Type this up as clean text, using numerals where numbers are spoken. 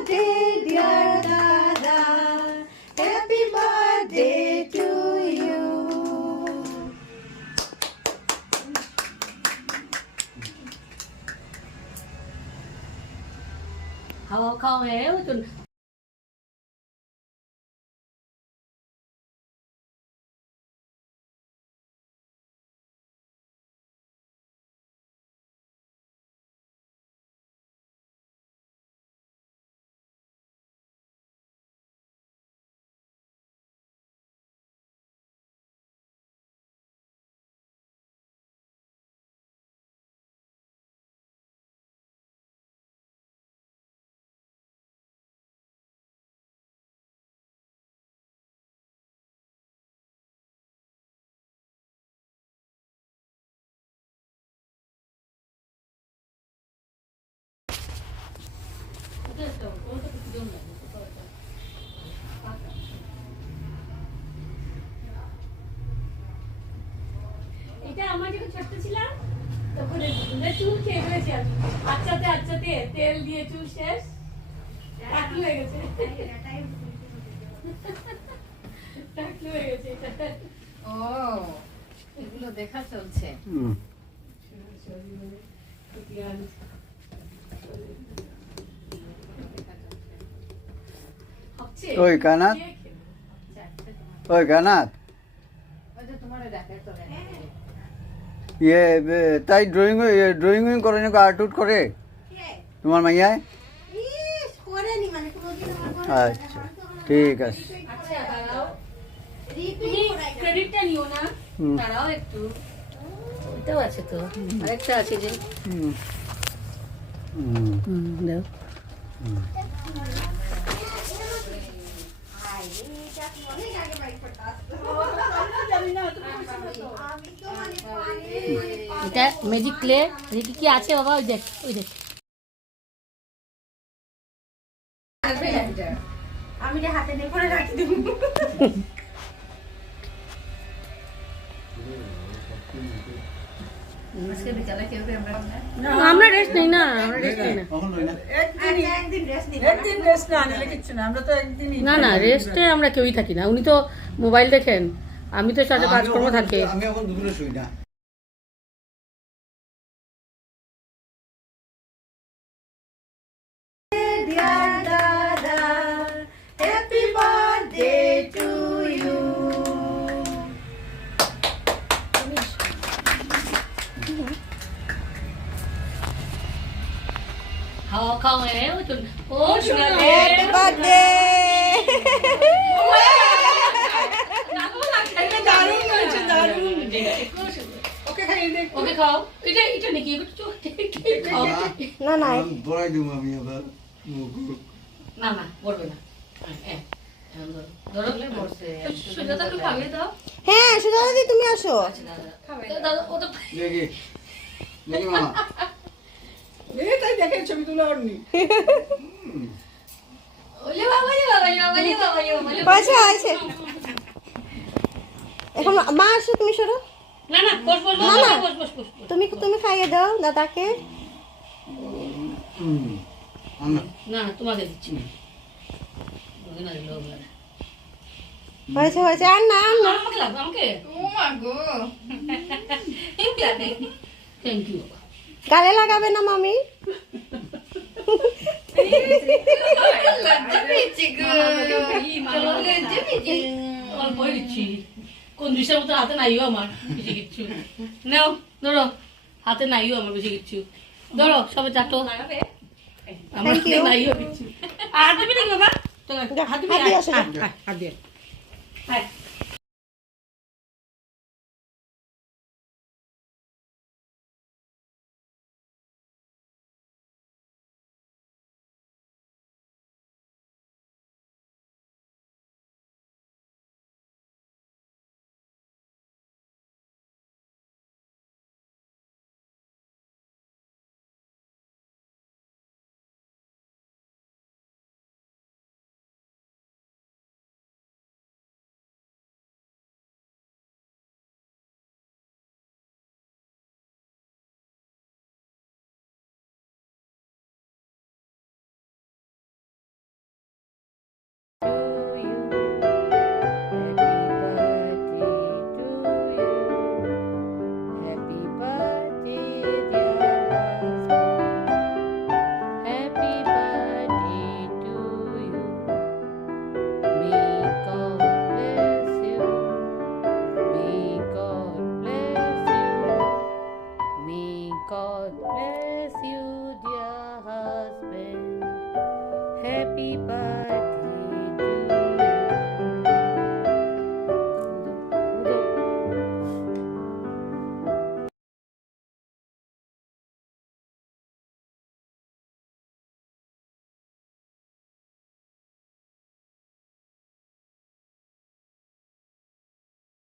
birthday, dear Dada. Happy birthday to you. খাও হ্যাঁ ওই তো এটা আমার যখন ছোট্ট ছিলাম তখন চুল খেয়ে ফেলেছি আচ্ছাতে তেল দিয়ে চুল শেষ টাকলু হয়ে গেছে টাকলু হয়ে গেছে এটা ও এগুলো দেখা চলছে ওই কানাত ওই কানাত তাই ড্রয়িং করে নাকি আর্ট উট করে তোমার মাইয়ায় আচ্ছা ঠিক আছে ক্রেডিটটা নিও না তারাও একটু ওটাও আছে তো আরেকটা আছে যে দাও এটা ম্যাজিক ক্লে দেখি কি আছে বাবা ওই দেখ আমি হাতে নিয়ে করে রাখি দেব আমরা রেস্ট নেই না না রেস্টে আমরা কেউই থাকি না উনি তো মোবাইল দেখেন আমি তো সাথে কাজকর্ম থাকে আমি এখন দুপুরে শুই না Dear Dada, happy birthday to you. খাও ও শোনা Happy birthday. ওকে খাও এটা নাকি খাও না না বড়াই দিব আমি আবার না বলবে না সুজাতা একটু খাবে দাও হ্যাঁ সুজাতা দি তুমি আসো দাদা ও তো দেখি মামা তাই দেখেন ছবি তুলে অন্যি ওলে বাবা আছে আছে এখন মা আসো তুমি সরো না বস তুমি খাইয়ে দাও দাদাকে না তোমাকে দিচ্ছি না হয়েছে আর না আমাকে থ্যাংক ইউ গালে লাগাবে না মামি কোন দৃশ্যের মতো হাতে নাইও আমার বেশি কিচ্ছু নাও ধরো হাতে নাইও আমার বেশি কিচ্ছু ধরো সবাই চাটো আমার নাইও কিচ্ছু আর দেবে নাকি বাবা হাত দিয়ে